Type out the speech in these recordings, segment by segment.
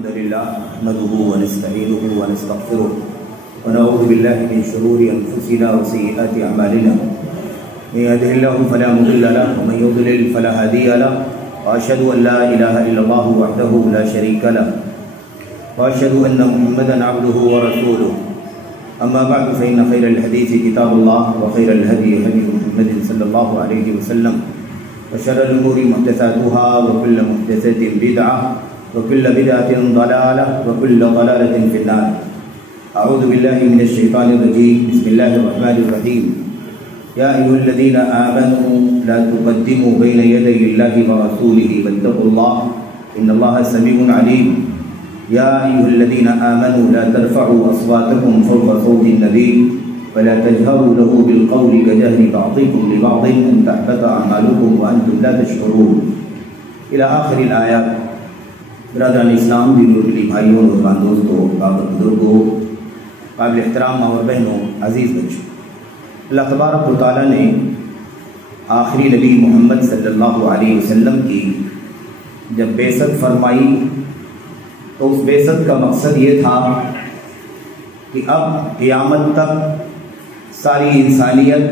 الحمد لله نحمده ونستعينه ونستغفره ونعوذ بالله من شرور أنفسنا وسيئات أعمالنا من يهده الله فلا مضل له ومن يضلل فلا هادي له وأشهد أن لا إله إلا الله وحده لا شريك له وأشهد أن محمدا عبده ورسوله أما بعد فإن خير الحديث كتاب الله وخير الهدي هدي محمد صلى الله عليه وسلم وشر الأمور محدثاتها وكل محدثة بدعة وكل بدعة ضلالة وكل ضلالة في النار. أعوذ بالله من الشيطان الرجيم. بسم الله الرحمن الرحيم. يا أيها الذين آمنوا لا تقدموا بين يدي الله ورسوله واتقوا الله إن الله سميع عليم. يا أيها الذين آمنوا لا ترفعوا أصواتكم فوق صوت النبي ولا تجهروا له بالقول كجهر بعضكم لبعض أن تحبط أعمالكم وأنتم لا تشعرون إلى آخر الآيات. برادران اسلام، دینی کے بھائیوں اور دوستوں، بابر بزرگوں، قابل احترام اور بہنوں، عزیز بچوں، اللہ تبارک و تعالیٰ نے آخری نبی محمد صلی اللہ علیہ وسلم کی جب بعثت فرمائی تو اس بعثت کا مقصد یہ تھا کہ اب قیامت تک ساری انسانیت،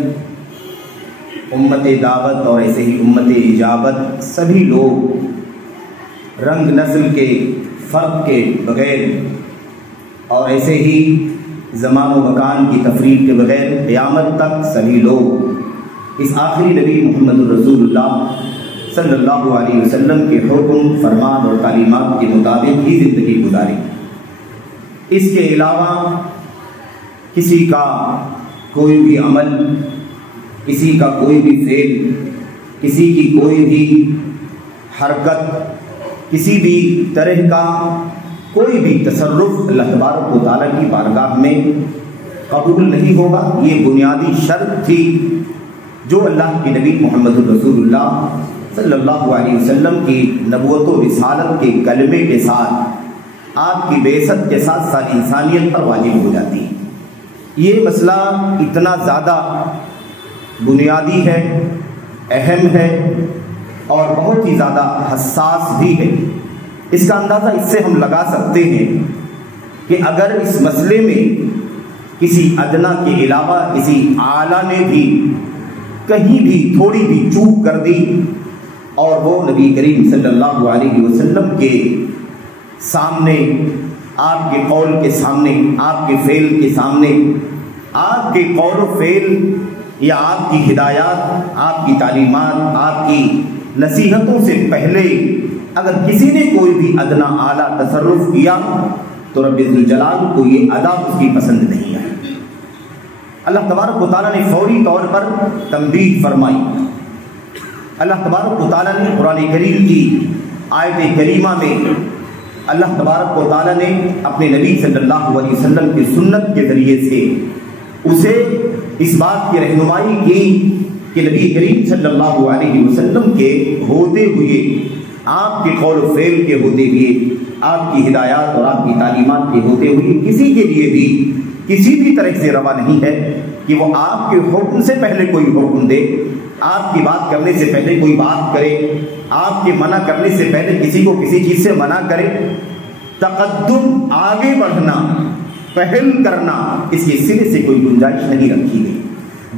امت دعوت اور ایسے ہی امت اجابت، سبھی لوگ رنگ نسل کے فرق کے بغیر اور ایسے ہی زمان و مکان کی تفریق کے بغیر قیامت تک سبھی لوگ اس آخری نبی محمد الرسول اللہ صلی اللہ علیہ وسلم کے حکم، فرمان اور تعلیمات کے مطابق ہی زندگی گزاریں. اس کے علاوہ کسی کا کوئی بھی عمل، کسی کا کوئی بھی فعل، کسی کی کوئی بھی حرکت، کسی بھی طرح کا کوئی بھی تصرف اللہ تبارک و تعالیٰ کی بارگاہ میں قبول نہیں ہوگا. یہ بنیادی شرط تھی جو اللہ کے نبی محمد الرسول اللہ صلی اللہ علیہ وسلم کی نبوت و رسالت کے کلمے کے ساتھ، آپ کی بعثت کے ساتھ ساری انسانیت پر واجب ہو جاتی ہے. یہ مسئلہ اتنا زیادہ بنیادی ہے، اہم ہے اور بہت ہی زیادہ حساس بھی ہے. اس کا اندازہ اس سے ہم لگا سکتے ہیں کہ اگر اس مسئلے میں کسی ادنا کے علاوہ کسی اعلیٰ نے بھی کہیں بھی تھوڑی بھی چوک کر دی اور وہ نبی کریم صلی اللہ علیہ وسلم کے سامنے، آپ کے قول کے سامنے، آپ کے فعل کے سامنے، آپ کے قول و فعل یا آپ کی ہدایات، آپ کی تعلیمات، آپ کی نصیحتوں سے پہلے اگر کسی نے کوئی بھی ادنا اعلیٰ تصرف کیا تو رب ذوالجلال کو یہ ادا اس کی پسند نہیں آئی. اللہ تبارک و تعالیٰ نے فوری طور پر تنبیہ فرمائی. اللہ تبارک و تعالیٰ نے قرآن کریم کی آیت کریمہ میں اللہ تبارک و تعالیٰ نے اپنے نبی صلی اللہ علیہ وسلم کی سنت کے ذریعے سے اسے اس بات کی رہنمائی کی کہ نبی کریم صلی اللہ علیہ وسلم کے ہوتے ہوئے، آپ کے قول و فعل کے ہوتے ہوئے، آپ کی ہدایات اور آپ کی تعلیمات کے ہوتے ہوئے کسی کے لیے بھی کسی بھی طرح سے روا نہیں ہے کہ وہ آپ کے حکم سے پہلے کوئی حکم دے، آپ کی بات کرنے سے پہلے کوئی بات کرے، آپ کے منع کرنے سے پہلے کسی کو کسی چیز سے منع کرے. تقدم، آگے بڑھنا، پہل کرنا، اس کے سرے سے کوئی گنجائش نہیں رکھی گئی.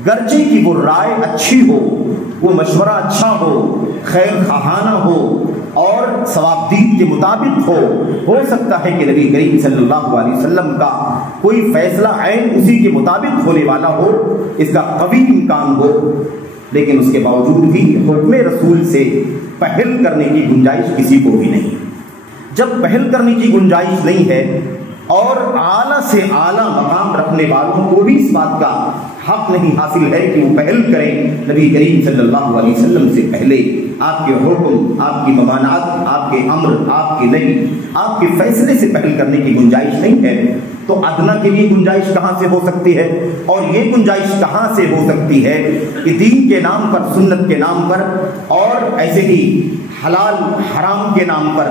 گرچہ کہ وہ رائے اچھی ہو، وہ مشورہ اچھا ہو، خیر خواہانہ ہو اور ثوابدید کے مطابق ہو سکتا ہے کہ نبی کریم صلی اللہ علیہ وسلم کا کوئی فیصلہ عین اسی کے مطابق ہونے والا ہو، اس کا قوی امکان ہو، لیکن اس کے باوجود بھی حکم رسول سے پہل کرنے کی گنجائش کسی کو بھی نہیں. جب پہل کرنے کی گنجائش نہیں ہے اور اعلیٰ سے اعلیٰ مقام رکھنے والوں کو بھی اس بات کا حق نہیں حاصل ہے کہ وہ پہل کریں نبی کریم صلی اللہ علیہ وسلم سے پہلے، آپ کے حکم، آپ کی ممانعت، آپ کے امر، آپ کے نہی، آپ کے فیصلے سے پہل کرنے کی گنجائش نہیں ہے، تو ادنا کے لیے گنجائش کہاں سے ہو سکتی ہے؟ اور یہ گنجائش کہاں سے ہو سکتی ہے کہ دین کے نام پر، سنت کے نام پر اور ایسے ہی حلال حرام کے نام پر،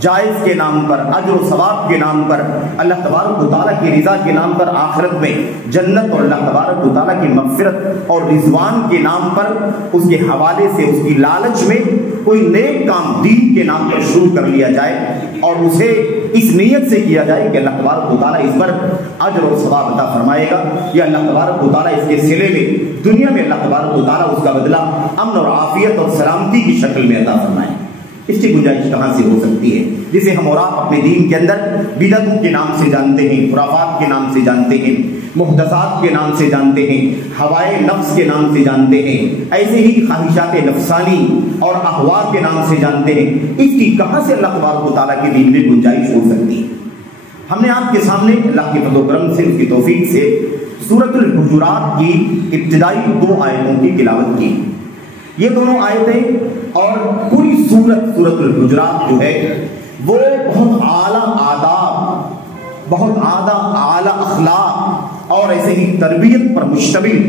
جائز کے نام پر، اجر و ثواب کے نام پر، اللہ تبارک و تعالیٰ کی رضا کے نام پر، آخرت میں جنت اور اللہ تبارک و تعالیٰ کی مغفرت اور رضوان کے نام پر، اس کے حوالے سے، اس کی لالچ میں کوئی نیک کام دین کے نام پر شروع کر لیا جائے اور اسے اس نیت سے کیا جائے کہ اللہ تبارک و تعالیٰ اس پر اجر اور ثواب عطا فرمائے گا، یا اللہ تبارک و تعالیٰ اس کے صلے میں دنیا میں اللہ تبارک و تعالیٰ اس کا بدلہ امن اور عافیت اور سلامتی کی شکل میں عطا فرمائے۔ اس کی گنجائش کہاں سے ہو سکتی ہے؟ جسے ہم اور آپ اپنے دین کے اندر بدعتوں کے نام سے جانتے ہیں، خرافات کے نام سے جانتے ہیں، محدثات کے نام سے جانتے ہیں، ہوائے نفس کے نام سے جانتے ہیں، ایسے ہی خواہشات نفسانی اور احوا کے نام سے جانتے ہیں، اس کی کہاں سے اللہ تبارک و تعالیٰ کے دین میں گنجائش ہو سکتی ہے؟ ہم نے آپ کے سامنے اللہ کے فضل و کرم سے، اس کی توفیق سے سورۃ الحجرات کی ابتدائی 2 آیتوں کی تلاوت کی۔ یہ دونوں آیتیں اور پوری سورۃ الحجرات جو ہے وہ بہت اعلیٰ آداب، بہت اعلیٰ اخلاق اور ایسے ہی تربیت پر مشتمل۔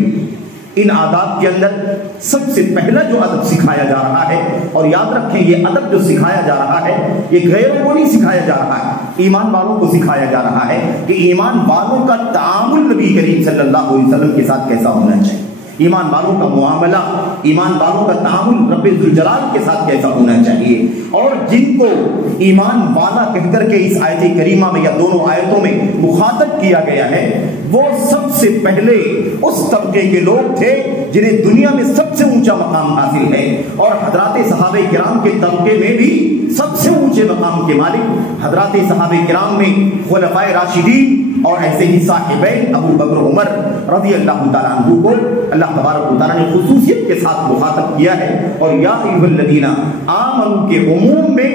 ان آداب کے اندر سب سے پہلا جو ادب سکھایا جا رہا ہے، اور یاد رکھیں یہ ادب جو سکھایا جا رہا ہے یہ غیروں کو نہیں سکھایا جا رہا ہے، ایمان والوں کو سکھایا جا رہا ہے کہ ایمان والوں کا تعامل نبی کریم صلی اللہ علیہ وسلم کے ساتھ کیسا ہونا چاہیے، ایمان والوں کا معاملہ، ایمان والوں کا تعامل رب ذوالجلال کے ساتھ کیسا ہونا چاہیے۔ اور جن کو ایمان والا کہہ کر کے اس آیت کریمہ میں یا دونوں آیتوں میں مخاطب کیا گیا ہے، وہ سب سے پہلے اس طبقے کے لوگ تھے جنہیں دنیا میں سب سے اونچا مقام حاصل ہے، اور حضرات صحابہ کرام کے طبقے میں بھی سب سے اونچے مقام کے مالک حضرات صحابہ کرام میں خلفائے راشدین اور ایسے ہی صاحبین ابو بکر عمر رضی اللہ تعالیٰ عنہ کو اللہ تبارک و تعالیٰ نے خصوصیت کے ساتھ مخاطب کیا ہے، اور یا ایھا الذین آمنوا کے عموم میں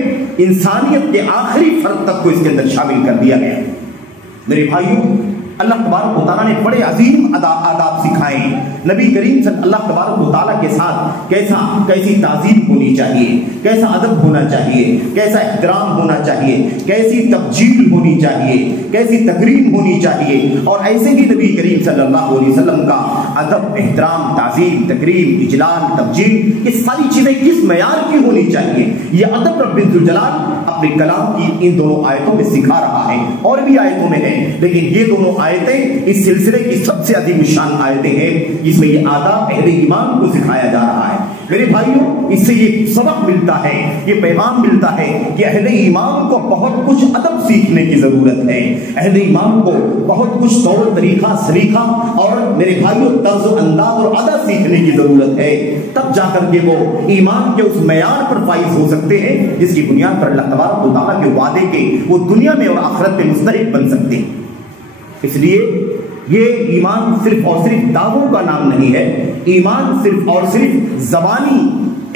انسانیت کے آخری فرد تک کو اس کے اندر شامل کر دیا گیا۔ میرے بھائیوں، اللہ تبارک و تعالیٰ نے بڑے عظیم آداب سکھائے ہیں۔ نبی کریم صلی اللہ تبارک و تعالیٰ کے ساتھ کیسی تعظیم ہونی چاہیے، کیسا ادب ہونا چاہیے، کیسا احترام ہونا چاہیے، کیسی تبجیل ہونی چاہیے، کیسی تکریم ہونی چاہیے، اور ایسے ہی نبی کریم صلی اللہ علیہ وسلم کا ادب، احترام، تعظیم، تکریم، اجلال، تبجیل، یہ ساری چیزیں کس معیار کی ہونی چاہیے، یہ ادب رب ذوالجلال اپنے کلام کی ان دونوں آیتوں میں سکھا رہا ہے، اور بھی آیتوں میں ہے، لیکن یہ دونوں آیتیں اس سلسلے کی سب سے عظیم الشان آیتیں ہیں جس میں یہ آداب اہل ایمان کو سکھایا جا رہا ہے۔ میرے بھائیوں، اس سے یہ سبق ملتا ہے، یہ پیغام ملتا ہے کہ اہل ایمان کو بہت کچھ ادب سیکھنے کی ضرورت ہے، اہل ایمان کو بہت کچھ طور طریقہ سلیقہ اور میرے بھائیوں طرز و انداز اور ادا سیکھنے کی ضرورت ہے، تب جا کر کے وہ ایمان کے اس معیار پر فائز ہو سکتے ہیں جس کی بنیاد پر اللہ تبارک و تعالیٰ کے وعدے کے وہ دنیا میں اور آخرت میں مستحق بن سکتے ہیں۔ اس لیے یہ ایمان صرف اور صرف دعووں کا نام نہیں ہے، ایمان صرف اور صرف زبانی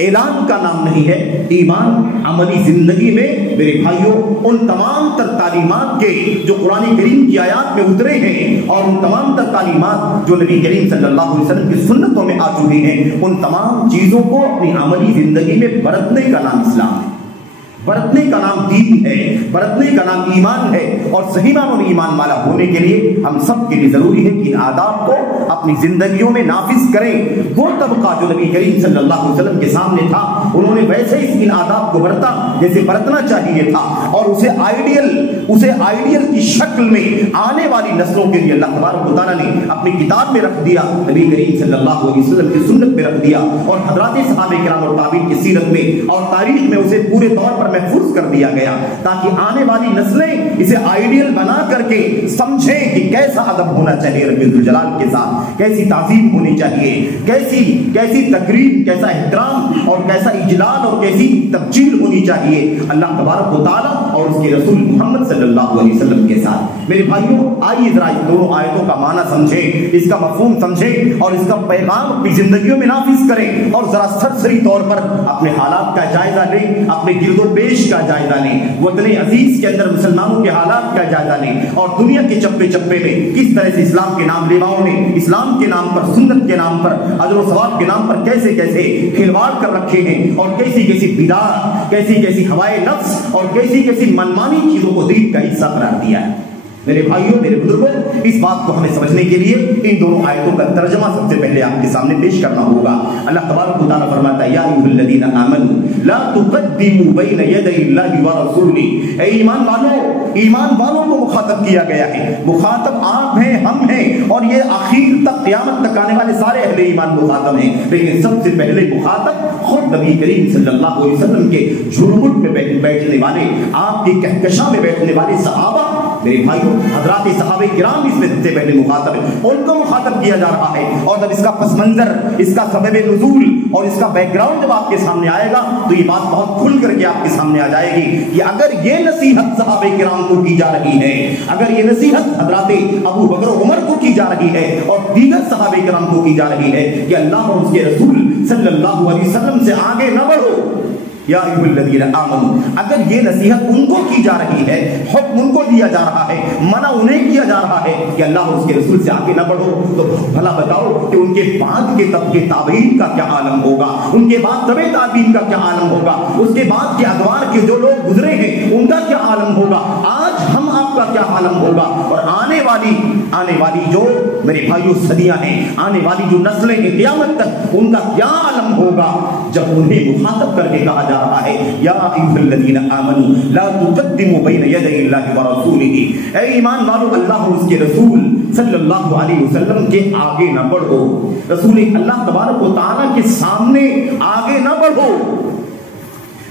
اعلان کا نام نہیں ہے، ایمان عملی زندگی میں میرے بھائیوں ان تمام تر تعلیمات کے جو قرآن کریم کی آیات میں اترے ہیں، اور ان تمام تر تعلیمات جو نبی کریم صلی اللہ علیہ وسلم کی سنتوں میں آ چکی ہیں، ان تمام چیزوں کو اپنی عملی زندگی میں برتنے کا نام اسلام ہے، برتنے کا نام دین ہے، برتنے کا نام ایمان ہے، اور صحیح معنوں میں ایمان والا ہونے کے لیے ہم سب کے لیے ضروری ہے کہ ان آداب کو اپنی زندگیوں میں نافذ کریں۔ وہ طبقہ جو نبی کریم صلی اللہ علیہ وسلم کے سامنے تھا، انہوں نے ویسے ہی ان آداب کو برتا جیسے برتنا چاہیے تھا، اور اسے آئیڈیل کی شکل میں آنے والی نسلوں کے لیے اللہ تبارک و تعالیٰ نے اپنی کتاب میں رکھ دیا، نبی کریم صلی اللہ علیہ وسلم کی سنت میں رکھ دیا، اور حضرات صحابہ کرام اور تابعین کی سیرت میں اور تاریخ میں اسے پورے طور پر محفوظ کر دیا گیا، تاکہ آنے والی نسلیں اسے آئیڈیل بنا کر کے سمجھیں کہ کیسا ادب ہونا چاہیے رب ذوالجلال کے ساتھ، کیسی تعظیم ہونی چاہیے، کیسی تکریم، کیسا احترام اور کیسا اجلال اور کیسی تبجیل ہونی چاہیے اللہ تبارک و تعالیٰ اور اس کے رسول محمد صلی اللہ علیہ وسلم کے ساتھ۔ میرے بھائیوں، آئیے ذرا ان دونوں آیتوں کا معنی سمجھیں، اس کا مفہوم سمجھیں، اور اس کا پیغام اپنی زندگیوں میں نافذ کریں، اور ذرا سرسری طور پر اپنے حالات کا جائزہ لیں، اپنے گرد و پیش کا جائزہ لیں، وطن عزیز کے اندر مسلمانوں کے حالات کا جائزہ لیں، اور دنیا کے چپے چپے میں کس طرح سے اسلام کے نام لیواؤں نے اسلام کے نام پر، سنت کے نام پر، اجر و ثواب کے نام پر کیسے کیسے کھلواڑ کر رکھے ہیں، اور کیسی کیسی بدعت، کیسی کیسی ہوائے نفس اور کیسی کیسی منمانی چیزوں کو دین کا حصہ قرار دیا ہے۔ میرے بھائیوں، میرے بزرگوں، اس بات کو ہمیں سمجھنے کے لیے ان دونوں آیتوں کا ترجمہ سب سے پہلے آپ کے سامنے پیش کرنا ہوگا۔ اللہ تبارک و تعالیٰ فرماتا ہے یا ایھا الذین آمنوا لا تقدموا بین یدی اللہ ورسولہ، اے ایمان والوں کو مخاطب کیا گیا ہے. مخاطب آپ ہیں, ہم ہیں, اور یہ آخر تک قیامت تک آنے والے سارے اہل ایمان مخاطب ہیں. لیکن سب سے پہلے مخاطب خود نبی کریم صلی اللہ علیہ وسلم کے جھرمٹ میں بیٹھنے والے, آپ کے کہکشاں میں بیٹھنے والے صحابہ. میرے بھائیوں, حضرات صحابہ کرام اس میں سب سے پہلے مخاطب ہیں, ان کو مخاطب کیا جا رہا ہے. اور جب اس کا پس منظر, اس کا سبب نزول اور اس کا بیک گراؤنڈ جب آپ کے سامنے آئے گا تو یہ بات بہت کھل کر کے آپ کے سامنے آ جائے گی کہ اگر یہ نصیحت صحابہ کرام کو کی جا رہی ہے, اگر یہ نصیحت حضرات ابو بکر و عمر کو کی جا رہی ہے اور دیگر صحابہ کرام کو کی جا رہی ہے کہ اللہ اور اس کے رسول صلی اللہ علیہ وسلم سے آگے نہ بڑھو, یا ایھا الذین آمنوا, اگر یہ نصیحت ان کو کی جا رہی ہے, حکم ان کو دیا جا رہا ہے, منع انہیں کیا جا رہا ہے کہ اللہ اور اس کے رسول سے آگے نہ بڑھو, تو بھلا بتاؤ کہ ان کے بعد کے طبقے تابعین کا کیا عالم ہوگا, ان کے بعد طبع تابعین کا کیا عالم ہوگا, اس کے بعد کے ادوار کے جو لوگ گزرے ہیں ان کا کیا عالم ہوگا, آج ہم آپ کا کیا عالم ہوگا, اور آنے والی جو میرے بھائیوں صدیاں ہیں, آنے والی جو نسلیں ہیں قیامت تک, ان کا کیا عالم ہوگا جب انہیں مخاطب کر کے کہا جا رہا ہے یا ایھا الذین آمنوا لا تقدموا بین یدی اللہ ورسولہ, اے ایمان والو اللہ اور اس کے رسول صلی اللہ علیہ وسلم کے آگے نہ بڑھو, رسول اللہ تبارک و تعالیٰ کے سامنے آگے نہ بڑھو.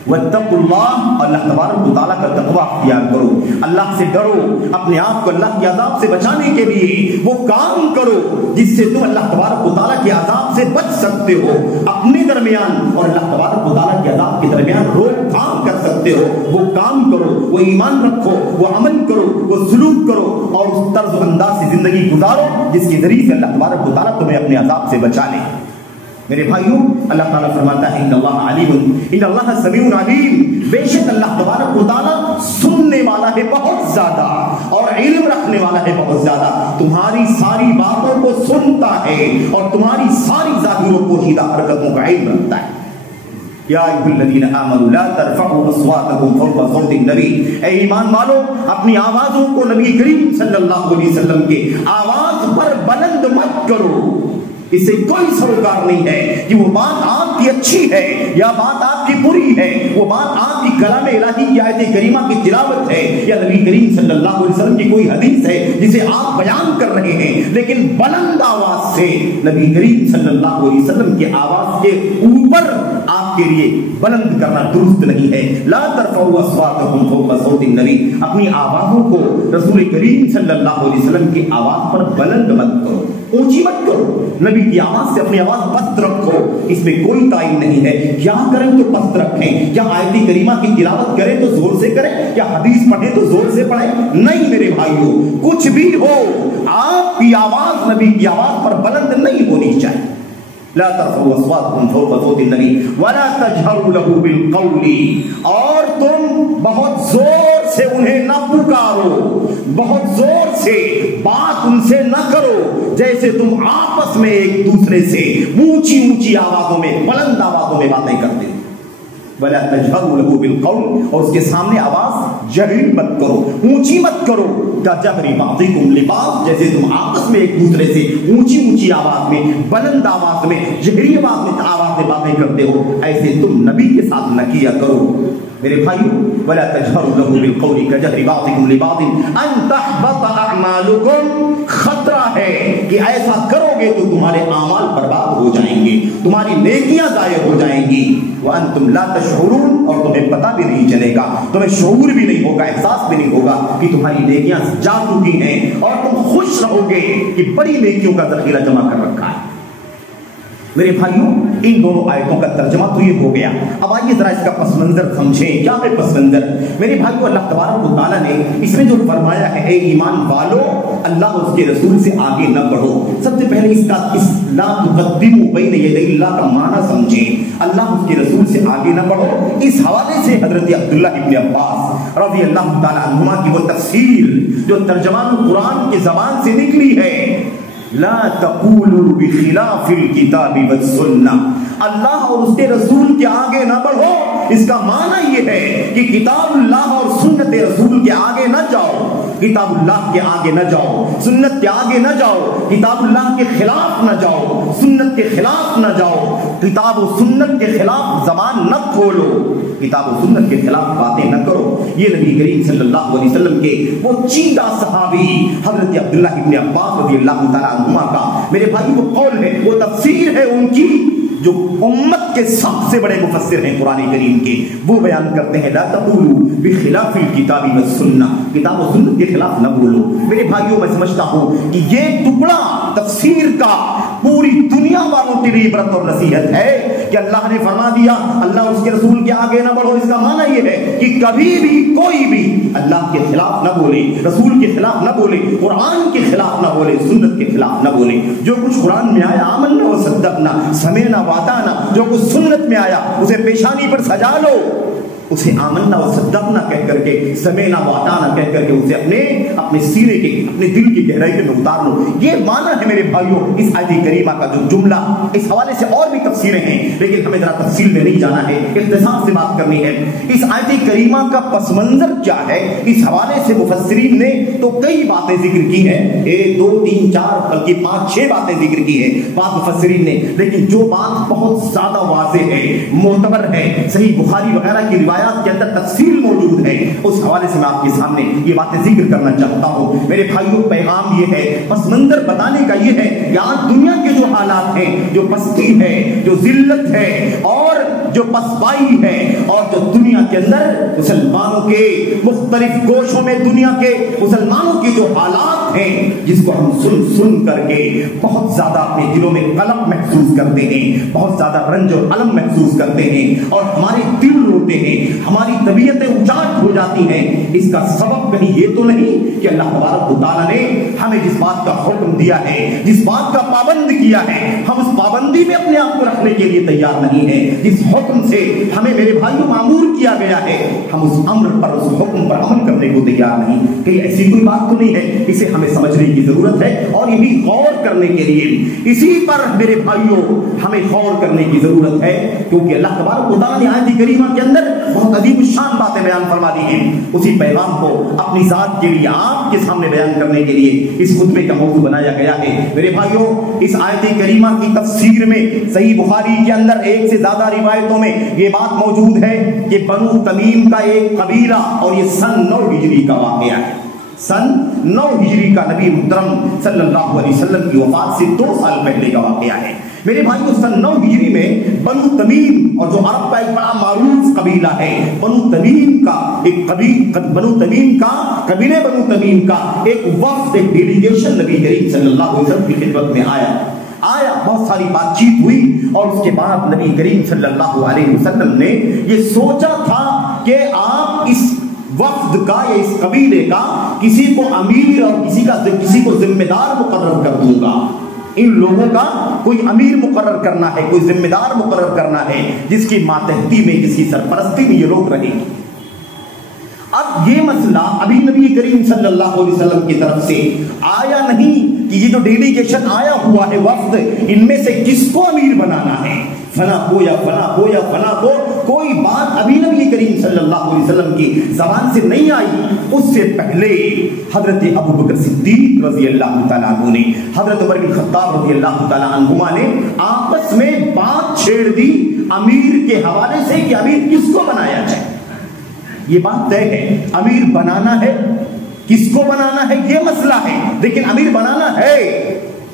واتقوا اللہ, اللہ تبارک و تعالیٰ کا تقوی اختیار کرو, اللہ سے ڈرو, اپنے آپ کو اللہ کے عذاب سے بچانے کے لیے وہ کام کرو جس سے تم اللہ تبارک و تعالیٰ کے عذاب سے بچ سکتے ہو, اپنے درمیان اور اللہ تبارک و تعالیٰ کے عذاب کے درمیان روک تھام کر سکتے ہو. وہ کام کرو, وہ ایمان رکھو, وہ عمل کرو, وہ سلوک کرو, اور اس طرز و انداز سے زندگی گزارو جس کے ذریعے سے اللہ تبارک و تعالیٰ تمہیں اپنے عذاب سے بچا لے. میرے بھائیوں, اللہ تعالیٰ فرماتا ہے ان اللہ علیم, ان اللہ سمیع علیم, بے شک اللہ تبارک و تعالیٰ سننے والا ہے بہت زیادہ اور علم رکھنے والا ہے بہت زیادہ. تمہاری ساری باتوں کو سنتا ہے اور تمہاری ساری ظاہر و پوشیدہ حرکتوں کا علم رکھتا ہے. یا ایھا الذین آمنوا لا ترفعوا اصواتکم فوق صوت النبی, اے ایمان والو اپنی آوازوں کو نبی کریم صلی اللہ علیہ وسلم کے آواز پر بلند مت کرو. اس سے کوئی سروکار نہیں ہے کہ وہ بات آپ کی اچھی ہے یا بات آپ کی بری ہے, وہ بات آپ کی کلام الہی کی آیت کریمہ کی تلاوت ہے یا نبی کریم صلی اللہ علیہ وسلم کی کوئی حدیث ہے جسے آپ بیان کر رہے ہیں, لیکن بلند آواز سے نبی کریم صلی اللہ علیہ وسلم کی آواز کے اوپر آپ کے لیے بلند کرنا درست نہیں ہے. لا ترفعوا اصواتکم فوق صوت النبی, اپنی آوازوں کو رسول کریم صلی اللہ علیہ وسلم کی آواز پر بلند مت کرو, اونچی مت کرو. نبی کی آواز سے اپنی آواز پست رکھو, اس میں کوئی تعین نہیں ہے. کیا کریں تو پست رکھیں, کیا آیت کریمہ کی تلاوت کریں تو زور سے کریں, کیا حدیث پڑھیں تو زور سے پڑھیں, نہیں میرے بھائیوں, کچھ بھی ہو آپ کی آواز نبی کی آواز پر بلند نہیں ہونی چاہیے. لا ترفعوا اصواتکم فوق صوت النبی ولا تجهروا له بالقول, اور تم بہت زور سے انہیں نہ پکارو, بہت زور سے بات ان سے نہ کرو جیسے تم آپس میں ایک دوسرے سے اونچی اونچی آوازوں میں, بلند آوازوں میں باتیں کرتے ہو. ولا تجهروا له بالقول, اور اس کے سامنے آواز جہری مت کرو, اونچی مت کرو. کجہر بعضکم لبعض, جیسے تم آپس میں ایک دوسرے سے اونچی اونچی آواز میں, بلند آواز میں, جہری آواز میں باتیں کرتے ہو, ایسے تم نبی کے ساتھ نہ کیا کرو. میرے بھائیوں, ولا تجهروا له بالقول كجهر بعضكم لبعض ان تحبط اعمالكم, خطرہ ہے کہ ایسا کرو گے تو تمہارے اعمال برباد ہو جائیں گے, تمہاری نیکیاں ضائع ہو جائیں گی. وانتم لا تشعرون, اور تمہیں پتہ بھی نہیں چلے گا, تمہیں شعور بھی نہیں ہوگا, احساس بھی نہیں ہوگا کہ تمہاری نیکیاں جا چکی ہیں, اور تم خوش رہو گے کہ بڑی نیکیوں کا ذخیرہ جمع کر رکھا ہے. میرے بھائیوں, ان دونوں آیتوں کا ترجمہ تو یہ ہو گیا. اب آئیے ذرا اس کا پس منظر سمجھیں. کیا ہے پس منظر؟ میرے بھائیوں, اللہ تبارک و تعالیٰ نے اس میں جو فرمایا ہے اے ایمان والو اللہ اور اس کے رسول سے آگے نہ بڑھو, سب سے پہلے اس کا لا تقدموا بین یدی اللہ کا معنی سمجھیں. اللہ اس کے رسول سے آگے نہ بڑھو, اس حوالے سے حضرت عبداللہ ابن عباس رضی اللہ تعالیٰ عنہما کی وہ تفسیر جو ترجمان قرآن کی زبان سے نکلی ہے, لا تقولوا بخلاف الکتاب والسنہ, اللہ اور اس کے رسول کے آگے نہ بڑھو, اس کا معنی یہ ہے کہ کتاب اللہ اور سنت رسول کے آگے نہ جاؤ, کتاب اللہ کے آگے نہ جاؤ, سنت کے آگے نہ جاؤ, کتاب اللہ کے خلاف نہ جاؤ, سنت کے خلاف نہ جاؤ, کتاب و سنت کے خلاف زبان نہ کھولو, کتاب و سنت کے خلاف باتیں نہ کرو۔ یہ نبی کریم صلی اللہ علیہ وسلم کے وہ چیدہ صحابی حضرت عبداللہ ابن عباس رضی اللہ تعالیٰ عنہما کا میرے بھائی وہ قول ہے، وہ تفسیر ہے ان کی، جو امت کے سب سے بڑے مفسر ہیں قرآن کریم کے، وہ بیان کرتے ہیں لا تقولوا بخلاف الکتاب والسنہ، کتاب و سنت کے خلاف نہ بولو۔ میرے بھائیوں میں سمجھتا ہوں کہ یہ ٹکڑا تفسیر کا پوری دنیا والوں کے لیے عبرت اور نصیحت ہے کہ اللہ نے فرما دیا اللہ اس کے رسول کے آگے نہ بڑھو، اس کا معنی یہ ہے کہ کبھی بھی کوئی بھی اللہ کے خلاف نہ بولے، رسول کے خلاف نہ بولے، قرآن کے خلاف نہ بولے، سنت کے خلاف نہ بولے۔ جو کچھ قرآن میں آیا آمنا و صدقنا سمعنا واتانا، جو کچھ سنت میں آیا اسے پیشانی پر سجا لو، اسے آمنا و صدقنا کہہ کر کے، سمعنا واتانا کہہ کر کے اسے اپنے سینے کے، اپنے دل کی گہرائی میں اتار لو۔ یہ معنی ہے میرے بھائیوں اس آیت کریمہ کا جو جملہ۔ اس حوالے سے اور بھی تفسیریں ہیں لیکن ہمیں ذرا تفصیل میں نہیں جانا ہے، اختصار سے بات کرنی ہے۔ اس آیت کریمہ کا پس منظر کیا ہے، اس حوالے سے مفسرین نے تو کئی باتیں ذکر کی ہیں، 1 2 3 4 بلکہ 5 6 باتیں ذکر کی ہیں بعض مفسرین نے، لیکن جو بات بہت زیادہ واضح ہے، معتبر ہے، صحیح بخاری وغیرہ کی روایات کے اندر تفصیل موجود ہے، اس حوالے سے میں آپ کے سامنے یہ باتیں ذکر کرنا چاہتا ہوں۔ میرے بھائیوں پیغام یہ ہے، پس منظر بتانے کا یہ ہے کہ آج دنیا کے جو حالات ہیں، جو پستی ہے، جو ذلت ہے اور جو پسپائی ہے، اور جو دنیا کے اندر مسلمانوں کے مختلف گوشوں میں دنیا کے مسلمانوں کے جو حالات ہیں، جس کو ہم سن کر کے بہت زیادہ اپنے دلوں میں قلق محسوس کرتے ہیں، بہت زیادہ رنج اور الم محسوس کرتے ہیں اور ہمارے دل روتے ہیں، ہماری طبیعتیں اچاٹ ہو جاتی ہیں۔ اس کا سبب کہیں یہ تو نہیں کہ اللہ تبارک و تعالیٰ نے ہمیں جس بات کا حکم دیا ہے، جس بات کا پابند کیا ہے، ہم اس پابندی میں اپنے آپ کو رکھنے کے لیے تیار نہیں ہیں۔ جس حکم سے ہمیں میرے بھائیوں معمور کیا گیا ہے، ہم اس امر پر، اس حکم پر عمل کرنے کو تیار نہیں۔ کہ ایسی کوئی بات تو نہیں ہے، اسے ہمیں سمجھنے کی ضرورت ہے اور یہی غور کرنے کے لیے اسی پر میرے بھائیوں ہمیں غور کرنے کی ضرورت ہے، کیونکہ اللہ تبارک و تعالیٰ نے آیت کریمہ کے اندر بہت عظیم الشان باتیں بیان فرما دی ہیں۔ اسی پیغام کو اپنی ذات کے لیے آپ کے سامنے بیان کرنے کے لیے اس خطبے کا موضوع بنایا گیا ہے۔ میرے بھائیوں اس آیت کریمہ کی تفسیر میں صحیح بخاری کے اندر 1 سے زیادہ روایتوں میں یہ بات موجود ہے کہ بنو تمیم کا ایک قبیلہ، اور یہ سن 9 ہجری کا واقعہ ہے، سن 9 ہجری کا نبی محترم صلی اللہ علیہ وسلم کی وفات سے 2 سال پہلے کا واقعہ ہے۔ میرے بھائیوں سن 9 ہجری میں بنو تمیم، اور جو عرب کا ایک بڑا معروف قبیلہ ہے، بنو تمیم کا قبیلے بنو تمیم کا ایک وفد، ایک ڈیلیگیشن نبی کریم صلی اللہ علیہ وسلم کی خدمت میں آیا، بہت ساری بات چیت ہوئی، اور اس کے بعد نبی کریم صلی اللہ علیہ وسلم نے یہ سوچا تھا کہ آپ اس وفد کا یا اس قبیلے کا کسی کو امیر اور کسی کو ذمہ دار مقرر کر دوں گا۔ ان لوگوں کا کوئی امیر مقرر کرنا ہے، کوئی ذمہ دار مقرر کرنا ہے، جس کی ماتحتی میں، جس کی سرپرستی میں یہ لوگ رہیں گے۔ اب یہ مسئلہ ابھی نبی کریم صلی اللہ علیہ وسلم کی طرف سے آیا نہیں کہ یہ جو ڈیلیگیشن آیا ہوا ہے وفد، ان میں سے کس کو امیر بنانا ہے، فنا کو یا فنا کو یا فنا کو، کوئی بات ابھی نبی کریم صلی اللہ علیہ وسلم کی زبان سے نہیں آئی۔ اس سے پہلے حضرت ابو بکر صدیق رضی اللہ تعالیٰ عنہ نے، حضرت عمر بن خطاب رضی اللہ تعالیٰ عنہما نے آپس میں بات چھیڑ دی امیر کے حوالے سے کہ امیر کس کو بنایا جائے۔ یہ بات طے ہے، امیر بنانا ہے، کس کو بنانا ہے یہ مسئلہ ہے، لیکن امیر بنانا ہے،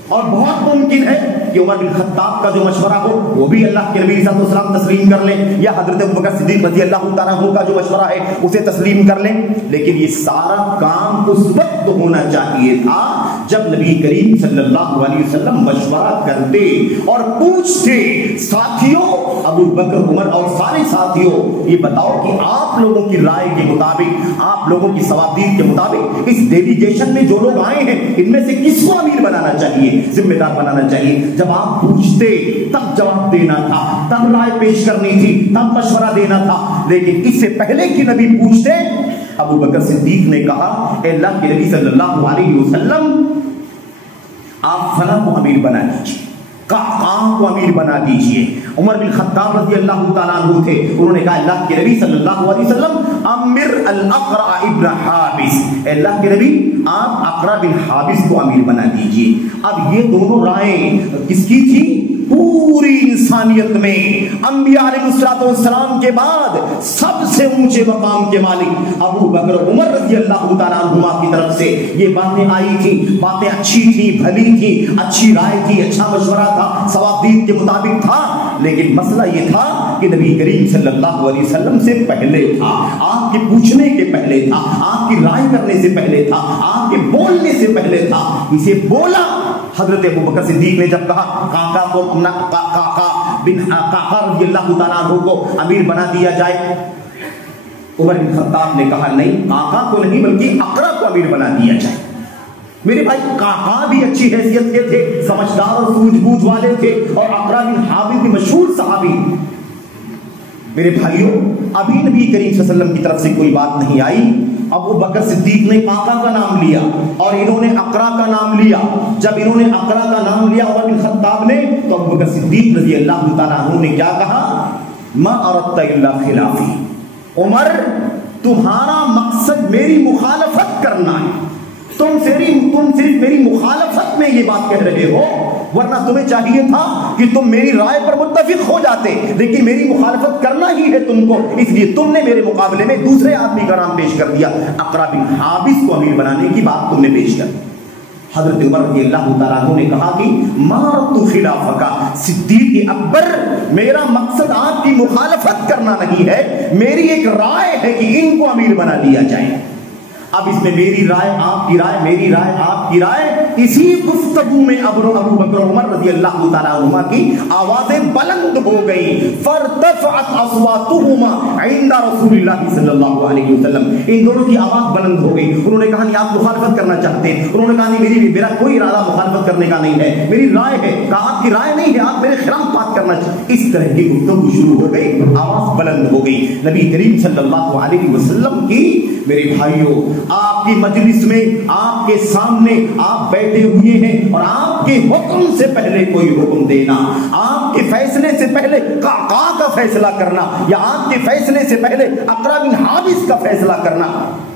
اور بہت ممکن ہے کہ عمر بن خطاب کا جو مشورہ ہو وہ بھی اللہ کے نبی صلی اللہ علیہ وسلم تسلیم کر لیں، یا حضرت ابو بکر صدیق رضی اللہ تعالیٰ عنہ کا جو مشورہ ہے اسے تسلیم کر لیں۔ لیکن یہ سارا کام اس وقت ہونا چاہیے تھا جب نبی کریم صلی اللہ علیہ وسلم مشورہ کرتے اور پوچھتے، ساتھیوں ابو بکر عمر اور سارے ساتھیوں یہ بتاؤ کہ آپ لوگوں کی رائے کے مطابق، آپ لوگوں کی ثوابدید کے مطابق اس ڈیلیگیشن میں جو لوگ آئے ہیں ان میں سے کس کو امیر بنانا چاہیے، ذمہ دار بنانا چاہیے۔ جب آپ پوچھتے تب جواب دینا تھا، تب رائے پیش کرنی تھی، تب مشورہ دینا تھا، لیکن اس سے پہلے کہ نبی پوچھتے ابو بکر صدیق نے کہا اے اللہ کے نبی صلی اللہ علیہ وسلم آپ فلاں کو امیر بنا دیجیے، قعقاع کو امیر بنا دیجیے۔ عمر بن خطاب رضی اللہ تعالیٰ عنہ تھے، انہوں نے کہا اللہ کے نبی صلی اللہ علیہ وسلم امر الاقرع ابن حابس، اے اللہ کے نبی آپ اقرع بن حابس کو امیر بنا دیجیے۔ اب یہ دونوں رائے کس کی تھی؟ پوری انسانیت میں انبیاء علیہ السلام کے بعد سب سے اونچے مقام کے مالک ابو بکر عمر رضی اللہ تعالیٰ عنہما کی طرف سے یہ باتیں آئی تھی، باتیں اچھی تھی، بھلی تھی، اچھی رائے تھی، اچھا مشورہ تھا، ثوابدید کے مطابق تھا، لیکن مسئلہ یہ تھا کہ نبی کریم صلی اللہ علیہ وسلم سے پہلے تھا، آپ کے پوچھنے کے پہلے تھا، آپ کی رائے کرنے سے پہلے تھا، آپ کے بولنے سے پہلے تھا، اسے بولا۔ حضرت ابوبکر صدیق نے جب کہا کاکا کو کاکا رضی اللہ تعالیٰ عنہ کو امیر بنا دیا جائے، عمر بن خطاب نے کہا نہیں، کاکا کو نہیں بلکہ اقرا کو امیر بنا دیا جائے۔ میرے بھائی کاکا بھی اچھی حیثیت کے تھے، سمجھدار اور سوجھ بوجھ والے تھے، اور اقرا بن حابس بھی مشہور صحابی۔ میرے بھائیوں، ابھی نبی کریم صلی اللہ علیہ وسلم کی طرف سے کوئی بات نہیں آئی، ابو بکر صدیق نے کاکا کا نام لیا اور انہوں نے اقرا کا نام لیا۔ جب انہوں نے اقرا کا نام لیا عمر بن خطاب نے، تو ابو بکر صدیق رضی اللہ تعالیٰ عنہ نے کیا کہا؟ ما اردت الا خلافی، عمر تمہارا مقصد میری مخالفت کرنا ہے، تم صرف میری مخالفت میں یہ بات کہہ رہے ہو، ورنہ تمہیں چاہیے تھا کہ تم میری رائے پر متفق ہو جاتے، لیکن میری مخالفت کرنا ہی ہے تم کو، اس لیے تم نے میرے مقابلے میں دوسرے آدمی کا نام پیش کر دیا، اقرا بن حابس کو امیر بنانے کی بات تم نے پیش کر دی۔ حضرت عمر رضی اللہ تعالیٰ عنہ نے کہا کہ مارت خلافک، صدیق اکبر میرا مقصد آپ کی مخالفت کرنا نہیں ہے، میری ایک رائے ہے کہ ان کو امیر بنا دیا جائے۔ اب اس میں میری رائے آپ کی رائے، میری رائے آپ کی رائے، اسی گفتگو میں ابو بکر عمر رضی اللہ تعالیٰ عنہما کی آوازیں بلند ہو گئی، فارتفعت اصواتهما عند رسول اللہ صلی اللہ علیہ وسلم، ان دونوں کی آواز بلند ہو گئی۔ انہوں نے کہا نہیں آپ مخالفت کرنا چاہتے ہیں، انہوں نے کہا نہیں میرا کوئی ارادہ مخالفت کرنے کا نہیں ہے، میری رائے ہے، کہا آپ کی رائے نہیں ہے، آپ میرے خلاف بات کرنا چاہتے۔ اس طرح کی گفتگو شروع ہو گئی، آواز بلند ہو گئی۔ نبی کریم صلی اللہ علیہ وسلم کی میرے بھائیوں آپ کی مجلس میں، آپ کے سامنے آپ بیٹھے ہوئے ہیں، اور آپ کے حکم سے پہلے کوئی حکم دینا، آپ کے فیصلے سے پہلے کاکا کا فیصلہ کرنا، یا آپ کے فیصلے سے پہلے اقرا بن حابس کا فیصلہ کرنا،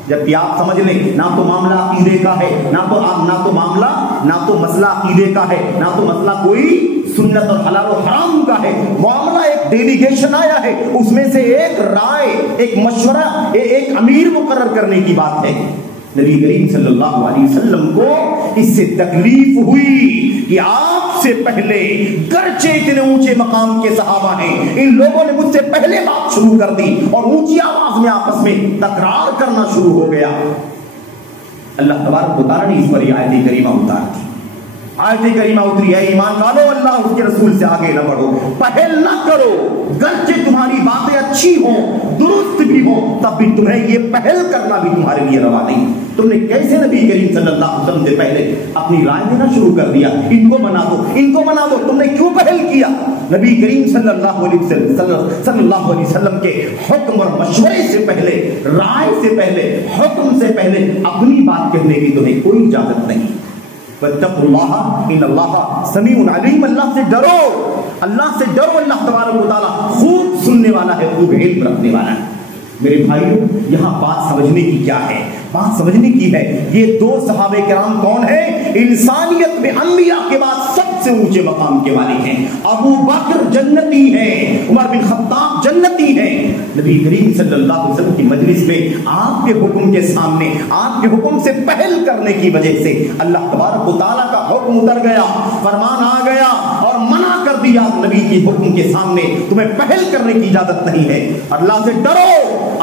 جبکہ آپ سمجھ لیں نہ تو معاملہ عقیدے کا ہے، نہ تو مسئلہ عقیدے کا ہے، نہ تو مسئلہ کوئی سنت اور حلال و حرام کا ہے، معاملہ ایک ڈیلیگیشن آیا ہے، اس میں سے ایک رائے، ایک مشورہ، ایک امیر مقرر کرنے کی بات ہے۔ نبی کریم صلی اللہ علیہ وسلم کو اس سے تکلیف ہوئی کہ آپ سے پہلے گرچہ اتنے اونچے مقام کے صحابہ ہیں، ان لوگوں نے مجھ سے پہلے بات شروع کر دی اور اونچی آواز میں آپس میں تکرار کرنا شروع ہو گیا۔ اللہ تبارک و تعالیٰ نے اس پر آیت کریمہ اتار دی۔ آیت کریمہ اتری، اے ایمان والو اللہ اس کے رسول سے آگے نہ بڑھو، پہل نہ کرو، گرچہ تمہاری باتیں اچھی ہوں، درست بھی ہوں، تب بھی تمہیں یہ پہل کرنا بھی تمہارے لیے روا نہیں۔ تم نے کیسے نبی کریم صلی اللہ علیہ وسلم سے پہلے اپنی رائے دینا شروع کر دیا؟ ان کو بنا دو، ان کو بنا دو، تم نے کیوں پہل کیا؟ نبی کریم صلی اللہ علیہ وسلم کے حکم اور مشورے سے پہلے، رائے سے پہلے، حکم سے پہلے اپنی بات کہنے کی تمہیں کوئی اجازت نہیں۔ واتقوا اللہ ان اللہ سمیع علیم، اللہ سے ڈرو، اللہ سے ڈرو، اللہ تبارک و تعالیٰ خوب سننے والا ہے، خوب علم رکھنے والا ہے۔ میرے بھائیوں، یہاں بات سمجھنے کی کیا ہے؟ بات سمجھنے کی ہے یہ دو صحابہ کرام کون ہیں؟ انسانیت میں انبیاء کے بعد سب سے اونچے مقام کے مالک ہیں۔ ابو بکر جنتی ہیں، عمر بن خطاب جنتی ہیں۔ نبی کریم صلی اللہ علیہ وسلم کی مجلس میں آپ کے حکم کے سامنے، آپ کے حکم سے پہل کرنے کی وجہ سے اللہ تبارک و تعالیٰ کا حکم اتر گیا، فرمان آ گیا اور منع کر دیا نبی کے حکم کے سامنے تمہیں پہل کرنے کی اجازت نہیں ہے۔ اللہ سے ڈرو،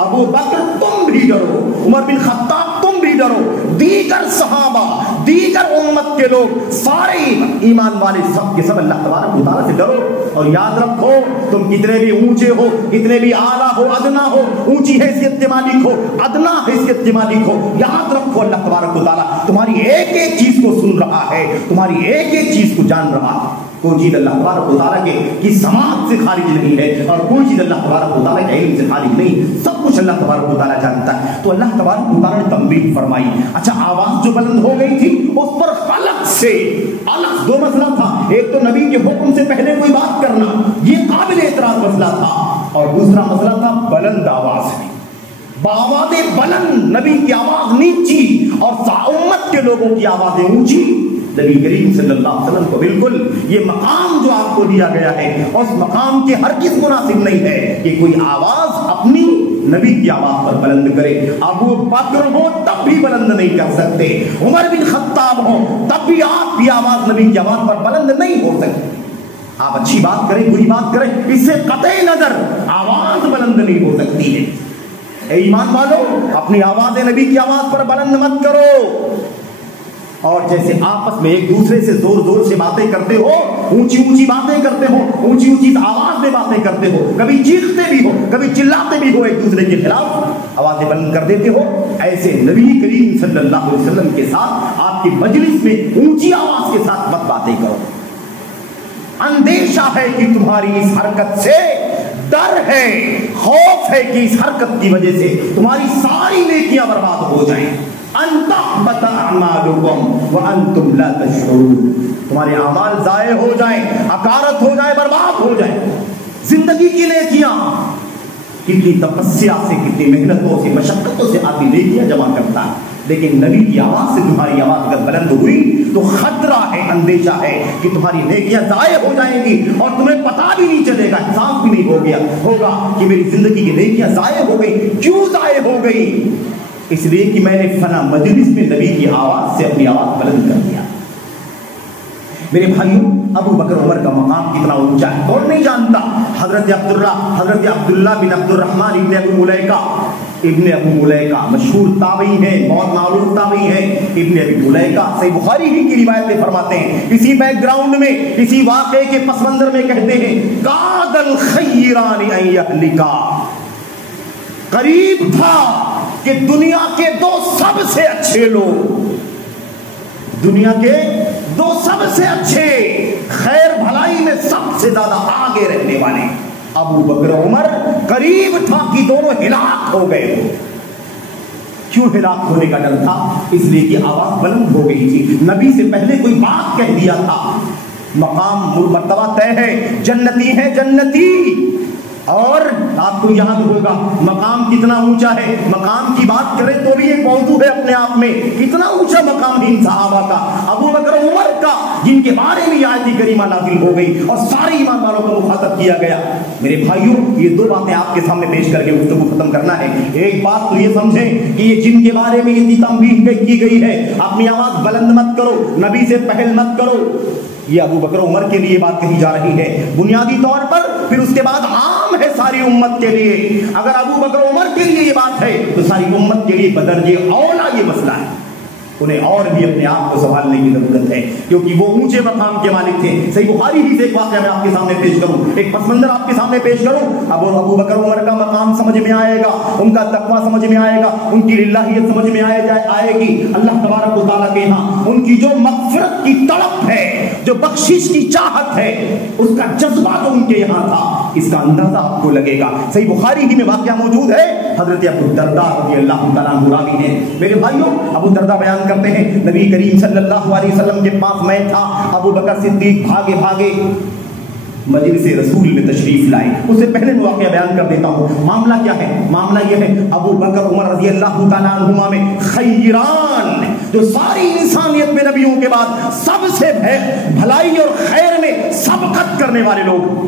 ابو بکر تم بھی ڈرو، عمر بن خطاب تم بھی ڈرو، دیگر صحابہ، دیگر امت کے لوگ، سارے ایمان والے سب کے سب اللہ تبارک و تعالیٰ سے ڈرو۔ اور یاد رکھو تم کتنے بھی اونچے ہو، کتنے بھی اعلیٰ ہو، ادنا ہو، اونچی حیثیت کے مالک ہو، ادنا حیثیت کے مالک ہو، یاد رکھو اللہ تبارک و تعالیٰ تمہاری ایک ایک چیز کو سن رہا ہے، تمہاری ایک ایک چیز کو جان رہا ہے۔ کوئی چیز اللہ تبارک و تعالیٰ کی سماعت سے خارج نہیں ہے، اور کوئی چیز اللہ تبارک و تعالیٰ کے علم سے خارج نہیں، سب کچھ اللہ تبارک و تعالیٰ جانتا ہے۔ تو اللہ تبارک و تعالیٰ نے تنبیہ فرمائی۔ اچھا، آواز جو بلند ہو گئی تھی اس پر الگ سے دو مسئلہ تھا، ایک تو نبی کے حکم سے پہلے کوئی بات کرنا، یہ قابل اعتراض مسئلہ تھا، اور دوسرا مسئلہ تھا بلند آواز میں، بآواز بلند، نبی کی آواز نیچی اور امت کے لوگوں کی آوازیں اونچی، نبی کریم صلی اللہ علیہ وسلم کو بالکل یہ مقام جو آپ کو دیا گیا ہے اس مقام کے ہرگز مناسب نہیں ہے کہ کوئی آواز اپنی نبی کی آواز پر بلند کرے. ابو بکر ہو تب بھی بلند نہیں کر سکتے, عمر بن خطاب ہو تب بھی آپ کی آواز نبی کی آواز پر بلند نہیں ہو سکتی. آپ اچھی بات کریں بری بات کریں, اس سے قطع نظر آواز بلند نہیں ہو سکتی ہے. اے ایمان والو, اپنی آواز نبی کی آواز پر بلند مت کرو. اور جیسے آپس میں ایک دوسرے سے زور زور سے باتیں کرتے ہو, اونچی اونچی باتیں کرتے ہو, اونچی اونچی آواز میں باتیں کرتے ہو, کبھی چیختے بھی ہو, کبھی چلاتے بھی ہو, ایک دوسرے کے خلاف آوازیں بلند کر دیتے ہو, ایسے نبی کریم صلی اللہ علیہ وسلم کے ساتھ آپ کی مجلس میں اونچی آواز کے ساتھ مت باتیں کرو. اندیشہ ہے کہ تمہاری اس حرکت سے, ڈر ہے, خوف ہے کہ اس حرکت کی وجہ سے تمہاری ساری نیکیاں برباد ہو جائیں. ان تحبط اعمالکم وانتم لا تشعرون, تمہارے اعمال ضائع ہو جائیں, اکارت ہو جائیں, برباد ہو جائیں. زندگی کی نیکیاں کتنی تپسیا سے, کتنی محنتوں سے, مشقتوں سے آدمی نیکیاں جمع کرتا ہے, لیکن نبی کی آواز سے تمہاری آواز اگر بلند ہوئی تو خطرہ ہے, اندیشہ ہے کہ تمہاری نیکیاں ضائع ہو جائیں گی اور تمہیں پتہ بھی نہیں چلے گا, احساس بھی نہیں ہوگا کہ میری زندگی کی نیکیاں ضائع ہو گئی. کیوں ضائع ہو گئی؟ اس لیے کہ میں نے فلاں مجلس میں نبی کی آواز سے اپنی آواز بلند کر دیا. میرے بھائیوں, ابو بکر عمر کا مقام کتنا اونچا ہے کون نہیں جانتا. حضرت عبداللہ بن عبد الرحمن ابن ابو ملیکہ مشہور تابعی ہیں, بہت معروف تابعی ہیں. ابن ابی ملیکہ صحیح بخاری ہی کی روایت میں فرماتے ہیں, اسی بیک گراؤنڈ میں, اسی واقعے کے پس منظر میں کہتے ہیں, کاد الخیران ان یہلکا, قریب تھا کہ دنیا کے دو سب سے اچھے لوگ, دنیا کے دو سب سے اچھے, خیر بھلائی میں سب سے زیادہ آگے رہنے والے ابو بکر عمر, قریب تھا کہ دونوں ہلاک ہو گئے. کیوں ہلاک ہونے کا ڈر تھا؟ اس لیے کہ آواز بلند ہو گئی تھی, نبی سے پہلے کوئی بات کہہ دیا تھا. مقام مرتبہ طے ہے, جنتی ہے جنتی. اور آپ کو یاد ہوگا مقام کتنا اونچا ہے. مقام کی بات کریں تو بھی ایک موضوع ہے اپنے آپ میں, کتنا اونچا مقام ہے ان صحابہ کا, ابو بکر عمر کا, جن کے بارے میں آیت کریمہ نازل ہو گئی اور سارے ایمان والوں کو مخاطب کیا گیا. میرے بھائیوں, یہ دو باتیں آپ کے سامنے پیش کر کے گفتگو ختم کرنا ہے. ایک بات تو یہ سمجھیں کہ یہ جن کے بارے میں یہ تنبیہ کی گئی ہے, اپنی آواز بلند مت کرو, نبی سے پہل مت کرو, یہ ابو بکر عمر کے لیے بات کہی جا رہی ہے بنیادی طور پر, پھر اس کے بعد عام ہے ساری امت کے لیے. اگر ابو بکر عمر کے لیے یہ بات ہے تو ساری امت کے لیے بدرجے اولا یہ مسئلہ ہے. انہیں اور بھی اپنے آپ کو سنبھالنے کی ضرورت ہے کیونکہ وہ اونچے مقام کے مالک تھے. صحیح بخاری ہی سے ایک واقعہ میں آپ کے سامنے پیش کروں, ایک پس منظر آپ کے سامنے پیش کروں. اب ابو بکر عمر کا مقام سمجھ میں آئے گا, ان کا تقویٰ سمجھ میں آئے گا, ان کی للہیت سمجھ میں آئے گی. اللہ تبارک و تعالیٰ کے یہاں ان کی جو مغفرت کی تڑپ ہے, جو بخشش کی چاہت ہے, اس کا جذبہ جو ان کے یہاں تھا, اس کا اندازہ آپ کو لگے گا. صحیح بخاری ہی میں واقعہ موجود ہے, حضرت ابو الدرداء رضی اللہ تعالیٰ عنہ راوی ہیں. میرے بھائیوں, ابو الدرداء بیان کرتے ہیں نبی کریم صلی اللہ علیہ وسلم کے پاس میں تھا, ابو بکر صدیق بھاگے بھاگے مجلس رسول میں تشریف لائے. اس سے پہلے میں واقعہ بیان کر دیتا ہوں. معاملہ کیا ہے؟ معاملہ یہ ہے ابو بکر عمر رضی اللہ تعالیٰ عنہما میں خیران, جو ساری انسانیت میں نبیوں کے بعد سب سے بھلائی اور خیر میں سبقت کرنے والے لوگ,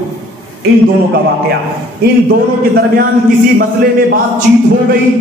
ان دونوں کا واقعہ, ان دونوں کے درمیان کسی مسئلے میں بات چیت ہو گئی,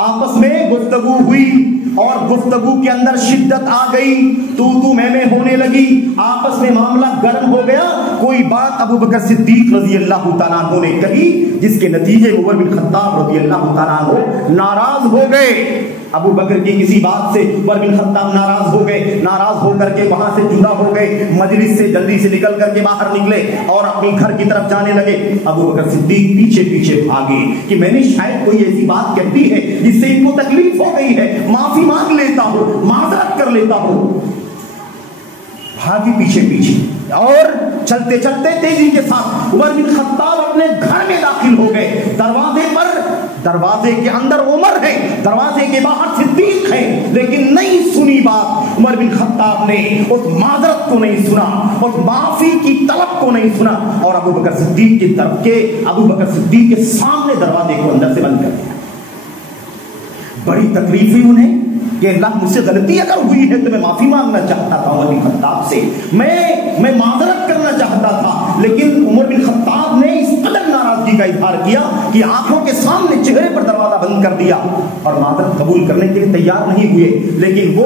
آپس میں گفتگو ہوئی اور گفتگو کے اندر شدت آ گئی, تو میں ہونے لگی, آپس میں معاملہ گرم ہو گیا. کوئی بات ابو بکر صدیق رضی اللہ تعالیٰ عنہ نے کہی جس کے نتیجے عمر بن خطاب رضی اللہ تعالیٰ عنہ ناراض ہو گئے. ابو بکر کی کسی بات سے عمر بن خطاب ناراض ہو گئے, ناراض ہو کر کے وہاں سے جدا ہو گئے, مجلس سے جلدی سے نکل کر کے باہر نکلے اور اپنی گھر کی طرف جانے لگے. ابو بکر صدیق پیچھے پیچھے بھاگے کہ میں نے شاید کوئی ایسی بات کہہ دی ہے جس سے ان کو تکلیف ہو گئی ہے, معافی مانگ لیتا ہوں, معذرت کر لیتا ہوں. بھاگے پیچھے پیچھے اور چلتے چلتے تیزی کے ساتھ عمر بن خطاب اپنے گھر میں داخل ہو گئے. دروازے پر, دروازے کے اندر عمر ہے, دروازے کے باہر صدیق ہے, لیکن نہیں سنی بات. عمر بن خطاب نے اس معذرت کو نہیں سنا, اس معافی کی طلب کو نہیں سنا, اور ابو بکر صدیق کی طرف کے, ابو بکر صدیق کے سامنے دروازے کو اندر سے بند کر دیا. بڑی تکلیف ہوئی انہیں, کہ اللہ مجھ سے غلطی اگر ہوئی ہے تو میں معافی مانگنا چاہتا تھا عمر بن خطاب سے، میں معذرت کرنا چاہتا تھا، لیکن عمر بن خطاب نے اس قدر ناراضگی کا اظہار کیا کہ آنکھوں کے سامنے چہرے پر دروازہ بند کر دیا اور معذرت قبول کرنے کے لیے تیار نہیں ہوئے۔ لیکن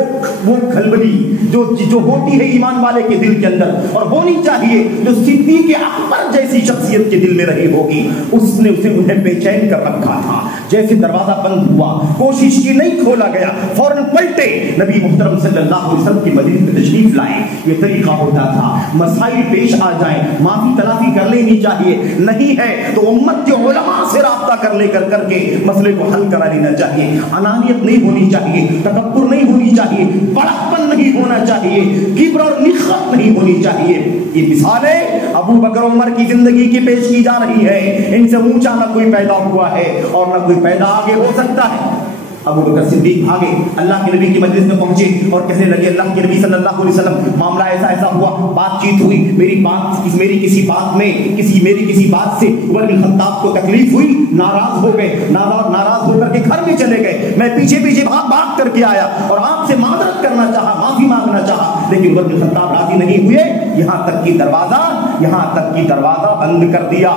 وہ کھلبلی جو ہوتی ہے ایمان والے کے دل کے اندر اور ہونی چاہیے، جو صدیق اکبر جیسی شخصیت کے دل میں رہی ہوگی، اس نے اسے انہیں بے چین کر رکھا تھا۔ جیسے دروازہ بند ہوا، کوشش کی نہیں کھولا گیا، فوراً پلٹے نبی محترم صلی اللہ علیہ وسلم کی مدینے میں تشریف لائے۔ یہ طریقہ ہوتا تھا، مسائل پیش آ جائیں معافی تلافی کر لینی چاہیے، نہیں ہے تو امت کے علماء سے رابطہ کر کے مسئلے کو حل کرا لینا چاہیے۔ انانیت نہیں ہونی چاہیے، تکبر نہیں ہونی چاہیے، بڑکپن نہیں ہونا چاہیے، کبر اور نخوت نہیں ہونی چاہیے۔ یہ مثالیں ابو بکر عمر کی زندگی کی پیش کی جا رہی ہے۔ ان سے اونچا نہ کوئی پیدا ہوا ہے اور نہ کوئی پیدا آگے ہو سکتا ہے۔ ابو بکر صدیق بھاگے، اللہ کے نبی کی مجلس میں پہنچے اور کہنے لگے اللہ کے نبی صلی اللہ علیہ وسلم معاملہ ایسا ہوا، بات چیت ہوئی، میری کسی بات سے عمر بن خطاب کو تکلیف ہوئی، ناراض ہو گئے، ناراض ہو کر کے گھر میں چلے گئے۔ میں پیچھے بھاگ کر کے آیا اور آپ سے معذرت کرنا چاہا، معافی مانگنا چاہا، لیکن عمر بن خطاب راضی نہیں ہوئے، یہاں تک کہ دروازہ بند کر دیا۔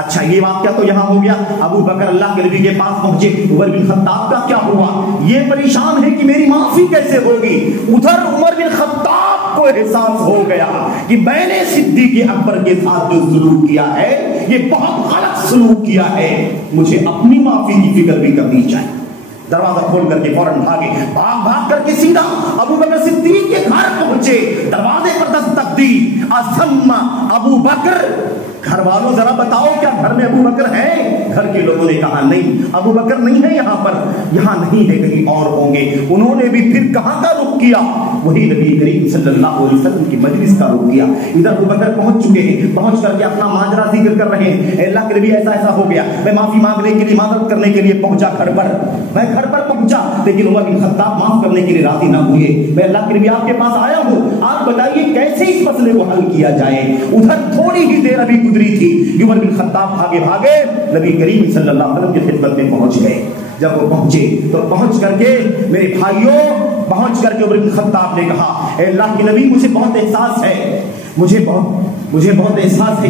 اچھا یہ واقعہ تو یہاں ہو گیا، ابو بکر اللہ کے نبی کے پاس پہنچے، عمر بن خطاب کا کیا ہوا؟ یہ پریشان ہے کہ میری معافی کیسے ہوگی۔ ادھر عمر بن خطاب کو احساس ہو گیا کہ میں نے صدیق اکبر کے ساتھ جو سلوک کیا ہے یہ بہت غلط سلوک کیا ہے، مجھے اپنی معافی کی فکر بھی کرنی چاہیے۔ دروازہ کھول کر کے فوراً بھاگ کر کے سیدھا ابو بکر صدیق کے گھر پہنچے، دروازے پر دستک دی، اسما ابو بکر، گھر والوں ذرا بتاؤ کیا گھر میں ابو بکر ہے؟ گھر کے لوگوں نے کہا نہیں، ابو بکر نہیں ہے یہاں نہیں ہے، کہیں اور ہوں گے۔ انہوں نے بھی پھر کہاں کا رخ کیا؟ وہی نبی کریم صلی اللہ علیہ وسلم کی مجلس کا رخ کیا۔ ادھر ابو بکر پہنچ چکے ہیں، پہنچ کر کے اپنا ماجرا ذکر کر رہے ہیں، اے اللہ کے نبی ایسا ہو گیا، میں معافی مانگنے کے لیے، معذرت کرنے کے لیے پہنچا میں گھر پر پہنچا، لیکن عمر بن خطاب معاف کرنے کے لیے راضی نہ ہوئے۔ میں اللہ کے نبی آپ کے پاس آیا ہوں، آپ بتائیے کیسے اس مسئلے کو حل کیا جائے۔ ادھر تھوڑی ہی دیر ابھی گزری تھی، عمر بن خطاب بھاگے نبی کریم صلی اللہ علیہ وسلم کی خدمت میں پہنچ گئے۔ جب وہ پہنچے تو پہنچ کر کے میرے بھائیوں، عمر بن خطاب نے کہا اے اللہ کے نبی مجھے بہت احساس ہے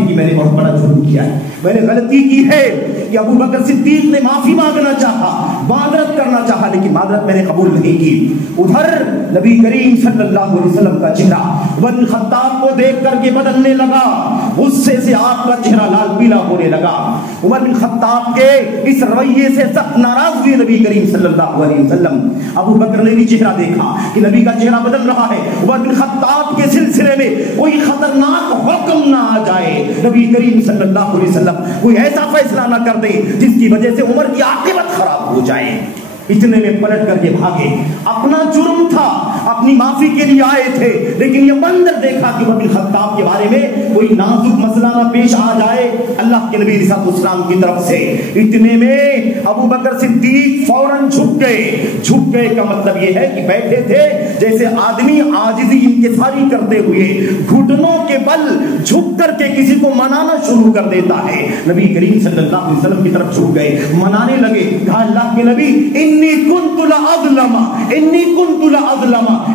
کہ میں نے بہت بڑا جرم کیا ہے، میں نے غلطی کی ہے کہ ابو بکر صدیق نے معافی مانگنا چاہا، معذرت کرنا چاہا، لیکن معذرت میں نے قبول نہیں کی۔ ادھر نبی کریم صلی اللہ علیہ وسلم کا چہرہ عمر بن خطاب کو دیکھ کر کے بدلنے لگا، غصے سے آپ کا چہرہ لال پیلا ہونے لگا۔ عمر بن خطاب کے اس رویے سے سخت ناراض ہوئے نبی کریم صلی اللہ علیہ وسلم۔ ابو بکر نے بھی چہرہ دیکھا کہ نبی کا چہرہ بدل رہا ہے، عمر بن خطاب کے سلسلے میں کوئی خطرناک حکم نہ آ جائے، نبی کریم صلی اللہ علیہ وسلم کوئی ایسا فیصلہ نہ کر دے جس کی وجہ سے عمر کی عاقبت خراب ہو جائے۔ اتنے میں پلٹ کر کے بھاگے، اپنا جرم تھا، اپنی معافی کے لیے آئے تھے، لیکن یہ منظر دیکھا کہ عمر بن خطاب کے بارے میں کوئی نازک مسئلہ نہ پیش آ جائے اللہ کے نبی صلی اللہ علیہ وسلم کی طرف سے۔ اتنے میں ابو بکر صدیق فوراً جھک گئے کا مطلب یہ ہے کہ بیٹھے تھے جیسے آدمی عاجزی انکساری کرتے ہوئے گھٹنوں کے بل جھک کر کے کسی کو منانا شروع کر دیتا ہے، نبی کریم صلی اللہ علیہ وسلم کی طرف جھک گئے، منانے لگے، کہا اللہ کے نبی انی کنت لاظلم،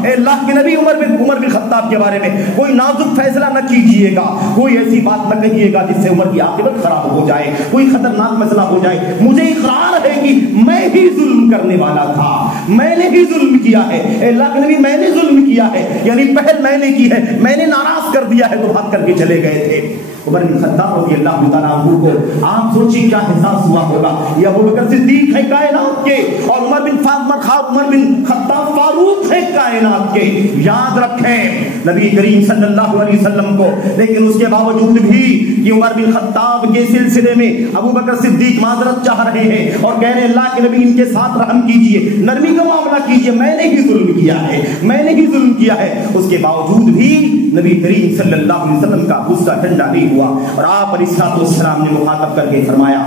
اے اللہ کے نبی عمر بن خطاب کے بارے میں کوئی نازک فیصلہ نہ کیجئے گا، کوئی ایسی بات نہ کہیے گا جس سے عمر کی عاقبت خراب ہو جائے، کوئی خطرناک مسئلہ ہو جائے۔ مجھے اقرار ہے کہ میں ہی ظلم کرنے والا تھا، میں نے ہی ظلم کیا ہے، اے اللہ کے نبی میں نے ظلم کیا ہے، یعنی پہل میں نے کی ہے، میں نے ناراض کر دیا ہے، تو بھاگ کر کے چلے گئے تھے۔ عمر بن خطاب رضی اللہ تعالیٰ عنہ کو آپ سوچیں کیا احساس ہوا ہوگا، یہ ابو بکر صدیق ہے کائنات کے اور عمر بن خطاب فاروق ہے کائنات کے، یاد رکھیں نبی کریم صلی اللہ علیہ وسلم کو۔ لیکن اس کے باوجود بھی کہ عمر بن خطاب کے سلسلے میں ابو بکر صدیق معذرت چاہ رہے ہیں اور کہہ رہے ہیں اللہ کے نبی ان کے ساتھ رحم کیجئے، نرمی کا معاملہ کیجئے، میں نے ہی ظلم کیا ہے، اس کے باوجود بھی نبی کریم صلی اللہ علیہ وسلم کا غصہ ٹھنڈا نہیں ہوا اور آپ علیہ السلام نے مخاطب کر کے فرمایا،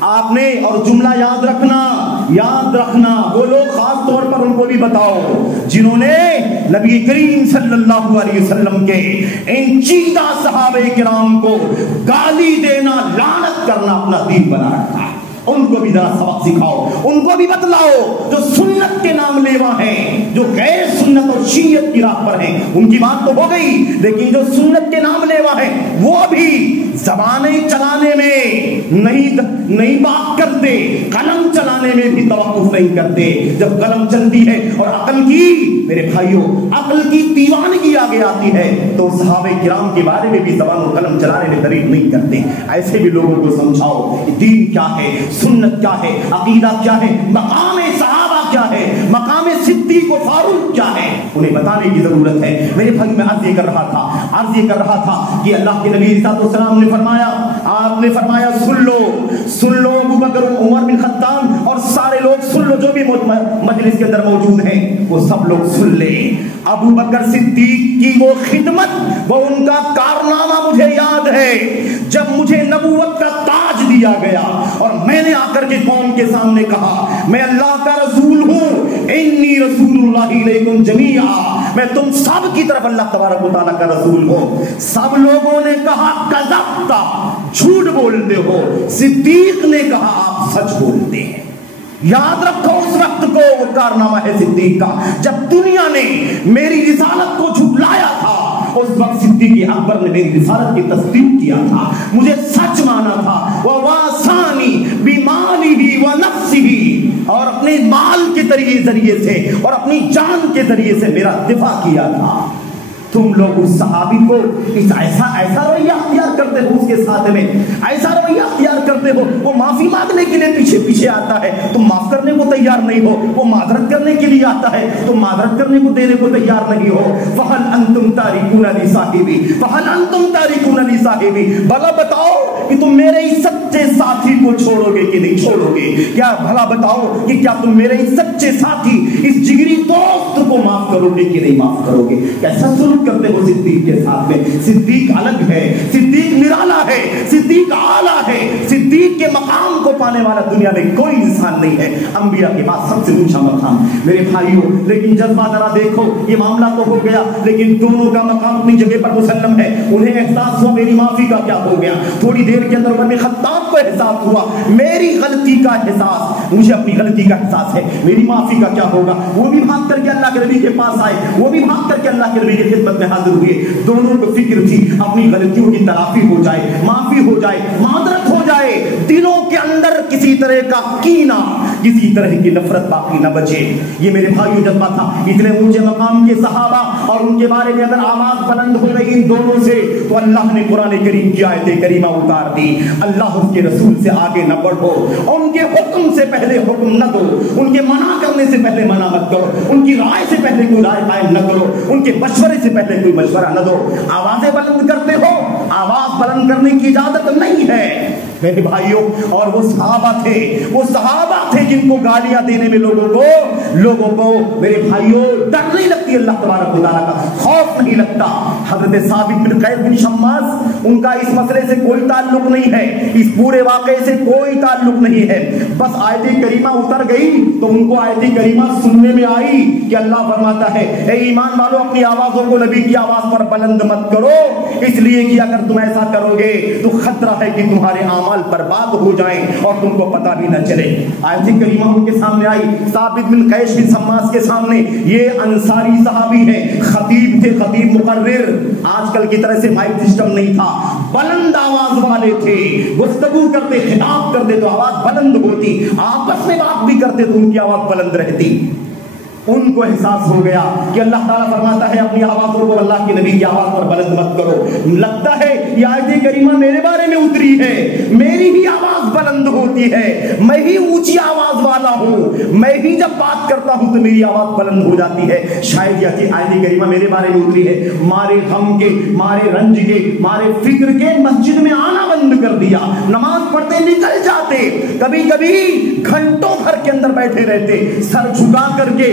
آپ نے اور جملہ یاد رکھنا وہ لوگ خاص طور پر ان کو بھی بتاؤ جنہوں نے نبی کریم صلی اللہ علیہ وسلم کے ان چیدہ صحابہ کرام کو گالی دینا، لعنت کرنا اپنا دین بنا رکھا۔ ان کو بھی ذرا سبق سکھاؤ، ان کو بھی بتلاؤ جو سنت کے نام لیوا ہیں، جو غیر سنت اور شیعت کی راہ پر ہیں، ان کی بات تو ہو گئی، لیکن جو سنت کے نام لیوا ہیں وہ بھی زبانیں چلانے میں نہیں بات کرتے، قلم چلانے میں بھی توقف نہیں کرتے۔ جب قلم چلتی ہے اور عقل کی، میرے بھائیوں، عقل کی دیوانگی آگے آتی ہے تو صحابہ کرام کے بارے میں بھی زبان و قلم چلانے میں تردید نہیں کرتے۔ ایسے بھی لوگوں کو سمجھاؤ دین کیا ہے، سنت کیا ہے، عقیدہ کیا ہے، مقام صحابہ کیا ہے، مقام صدیق و فاروق کیا ہے، انہیں بتانے کی ضرورت ہے۔ میرے بھائی میں عرض یہ کر رہا تھا کہ اللہ کے نبی صلی اللہ علیہ وسلم نے فرمایا، آپ نے فرمایا سن لو ابو بکر عمر بن خطاب اور سارے لوگ سن لو، جو بھی مجلس کے اندر موجود ہیں وہ سب لوگ سن لیں۔ ابو بکر صدیق کی وہ خدمت، وہ ان کا کارنامہ مجھے یاد ہے، جب مجھے نبوت کا تاج دیا گیا اور میں نے آ کر کے قوم کے سامنے کہا میں اللہ کا رسول ہوں، انی رسول اللہ علیکم جمیعا، میں تم سب کی طرف اللہ تبارک و تعالیٰ کا رسول ہوں۔ سب لوگوں نے کہا کذبتا، جھوٹ بولتے ہو۔ صدیق نے کہا آپ سچ بولتے ہیں۔ یاد رکھو اس وقت کو، وہ کارنامہ ہے صدیق کا، جب دنیا نے میری رسالت کو جھٹلایا تھا، اس وقت صدیق اکبر نے میری رسالت کی تصدیق کیا تھا، مجھے سچ مانا تھا۔ وَوَاسَانِي بِمَالِهِ وَنَفْسِهِ، اور اپنے مال کے ذریعے سے اور اپنی جان کے ذریعے سے میرا دفاع کیا تھا۔ تم لوگ اس صحابی کو ایسا رویہ اختیار کرتے ہو، اس کے ساتھ میں ایسا رویہ اختیار کرتے ہو، وہ معافی مانگنے کے لیے پیچھے آتا ہے، تم معاف کرنے کو تیار نہیں ہو، وہ معذرت کرنے کے لیے آتا ہے، تم معذرت کرنے کو دینے کو تیار نہیں ہو۔ فَهَلْ أَنْتُمْ تَارِكُونَ لِصَاحِبِي فَهَلْ أَنْتُمْ تَارِكُونَ لِصَاحِبِي، بھلا بتاؤ کہ تم میرے اس سچے ساتھی کو چھوڑو گے کہ نہیں چھوڑو گے؟ کیا بھلا بتاؤ کہ کیا تم میرے اس سچے ساتھی، اس جگری دوست کو معاف کرو گے کہ نہیں معاف کرو گے؟ کیسا سلوک کرتے ہو صدیق کے ساتھ میں؟ صدیق الگ ہے، صدیق نرالا ہے، صدیق اعلیٰ ہے، صدیق کے مقام کو پانے والا دنیا میں کوئی انسان نہیں ہے، انبیاء کے بعد سب سے اونچا مقام۔ میرے بھائیوں، لیکن جذبہ ذرا دیکھو، یہ معاملہ تو ہو گیا، لیکن دونوں کا مقام اپنی جگہ پر مسلم ہے۔ انہیں احساس ہوا میری معافی کا کیا ہو گیا، تھوڑی دیر کے اندر عمر بن خطاب کو احساس ہوا میری غلطی کا احساس، مجھے اپنی غلطی کا احساس ہے، میری معافی کا کیا ہوگا۔ وہ بھی بھاگ کر کے اللہ کے نبی کے پاس آئے، وہ بھی بھاگ کر کے اللہ کے نبی کی خدمت میں حاضر ہوئے۔ دونوں کو فکر تھی اپنی غلطیوں کی تلافی ہو جائے، معافی ہو جائے، معذرت ہو جائے، دلوں کے اندر کسی طرح کا کینہ، کسی طرح کی نفرت باقی نہ بچے۔ یہ میرے بھائیوں جذبہ تھا۔ اتنے اونچے مقام کے صحابہ اور ان کے بارے میں اگر آواز بلند ہو گئی ان دونوں سے تو اللہ نے قرآن کریم کی آیت کریمہ اتار دی، اللہ اس کے رسول سے آگے نہ بڑھو، ان کے حکم سے پہلے حکم نہ دو، ان کے منع کرنے سے پہلے منع مت کرو، ان کی رائے سے پہلے کوئی رائے قائم نہ کرو، ان کے مشورے سے پہلے کوئی مشورہ نہ دو۔ آوازیں بلند کرتے ہو، آواز بلند کرنے کی اجازت نہیں ہے میرے بھائیوں۔ اور وہ صحابہ تھے جن کو گالیاں دینے میں لوگوں کو میرے بھائیوں ڈر نہیں لگتی، اللہ تبارک و تعالیٰ کا خوف نہیں لگتا۔ حضرت ثابت بن قیس بن شماس، ان کا اس مسئلے سے کوئی تعلق نہیں ہے، اس پورے واقعے سے کوئی تعلق نہیں ہے، بس آیت کریمہ اتر گئی تو ان کو آیت کریمہ سننے میں آئی کہ اللہ فرماتا ہے اے ایمان والو اپنی آوازوں کو نبی کی آواز پر بلند مت کرو، اس لیے کہ اگر تم ایسا کرو گے تو خطرہ ہے کہ تمہارے اعمال برباد ہو جائیں اور تم کو پتہ بھی نہ چلے۔ آیت کریمہ ان کے سامنے آئی، ثابت بن قیس بن شماس کے سامنے، یہ انصاری صحابی ہیں، خطیب تھے، خطیب مقرر، آج کل کی طرح سے مائک سسٹم نہیں تھا، بلند آواز والے تھے، گفتگو کرتے، خطاب کرتے تو آواز بلند ہوتی، آپس میں بات بھی کرتے تو ان کی آواز بلند رہتی۔ ان کو احساس ہو گیا کہ اللہ تعالیٰ فرماتا ہے اپنی آوازوں کو اللہ کے نبی کی آواز پر بلند مت کرو۔ لگتا ہے یہ آیت کریمہ میرے بارے میں اتری ہے، میری بھی آواز بلند ہوتی ہے، میں ہی اونچی آواز والا ہوں، میں ہی جب بات کرتا ہوں تو میری آواز بلند ہو جاتی ہے۔ شاید یہ آیت کریمہ میرے بارے میں اتری ہے، مارے غم کے، مارے رنج کے، مارے فکر کے مسجد میں آنا بند کر دیا، نماز پڑھتے نکل جاتے، کبھی کبھی گھنٹوں گھر کے اندر بیٹھے رہتے، سر جھکا کر کے